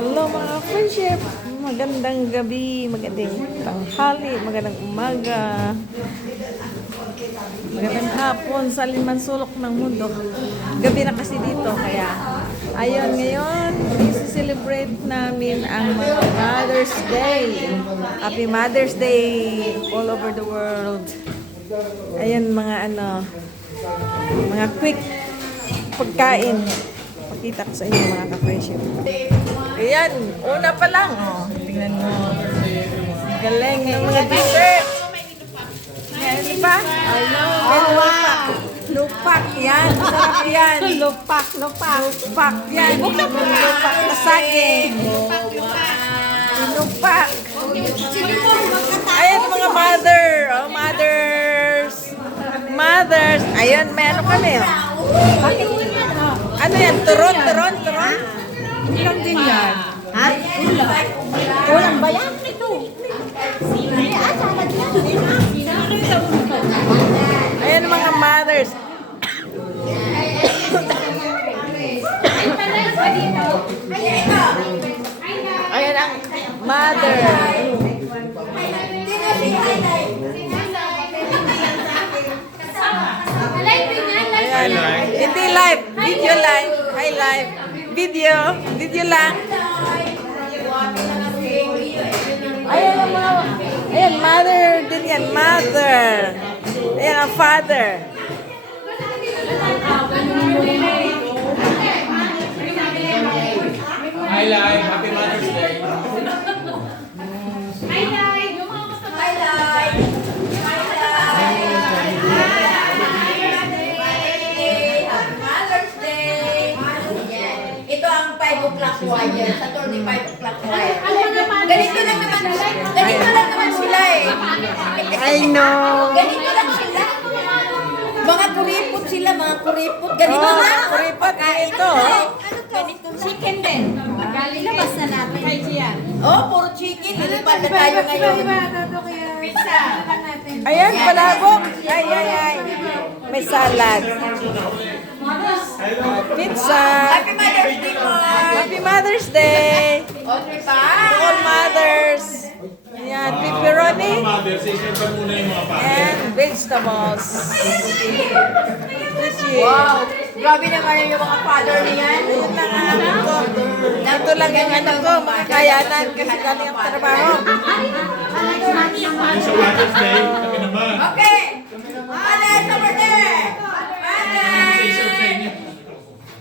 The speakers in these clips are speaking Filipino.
Hello mga friendship! Magandang gabi, magandang tanghali, magandang umaga, magandang hapon sa liman sulok ng mundo. Gabi na kasi dito, kaya ayun, ngayon i-celebrate namin ang mga Mother's Day. Happy Mother's Day all over the world. Ayun mga mga quick pagkain. Pakita ko sa inyo mga ka-friendship. Ayan, una pa lang. Oh, tingnan mo. Galing ng mga dessert. Ano pa? Ano? Lupak. Lupak yan. Sarap yan. Lupak. Lupak yan. Lupak na saging. Lupak. Ayan mga mother. Oh, mothers. Mothers. Ayan, may ano kami. Ano yan? Turon? Ulam din yan. Ha? Ulam. Ulam ba yan? Ito. Salad yan. Ayan mga mothers. Ayan ang mother. Ayan. Hindi live. Video live. Hi live. Video lang. Ayan ang mga, ayan, mother din yan, mother. Ayan ang father. Hi, Live. Happy Mother's Day. Ito ang 5 o'clock wire. Saturday 5 o'clock wire. Ganito lang naman sila eh. I know. Ganito lang sila. Mga kuripot sila, mga kuripot. Ganito Oh, lang. kuripot ito. Ganito chicken din. Ilabas na natin. Oh, puro chicken. Nilipat na tayo ngayon. Pizza. Ayan, palabok. Ay. May salad. Pizza. Happy Mother's Day po. Happy Mother's Day. O, diba? To all mothers. Ayan, pepperoni Mother's Day, siyempre muna yung mga pare. and vegetables. Wow. Grabe naman yung mga father niyan. Yun lang ang anak ko. Ito lang yung anak ko, mga kayanan kasi galing ang trabaho. Yung sa Mother's Day, kami naman. Okay. Fathers over there. Say so sa inyo.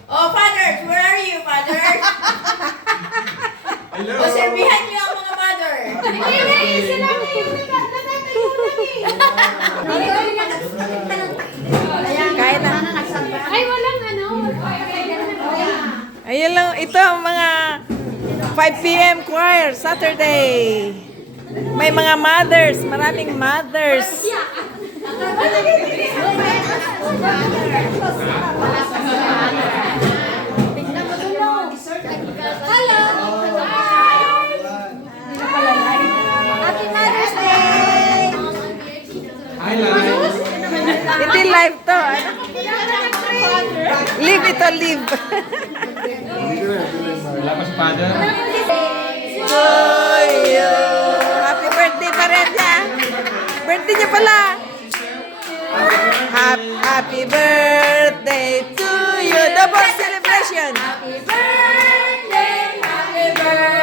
Oh, fathers. Where are you, fathers? Hello. O, serbihan niyo ang mga mother. Kain na. Ay, walang ano. Ayun lang, ito ang mga 5 p.m. choir, Saturday. May mga mothers, maraming mothers. Hello. Happy Mother's Day. Hi, Live. Hindi live to. Ano? Live ito, live. Wala pa si Father. To you. Happy birthday pa rin niya. Birthday niya pala. Happy birthday to you. Double celebration. Happy birthday.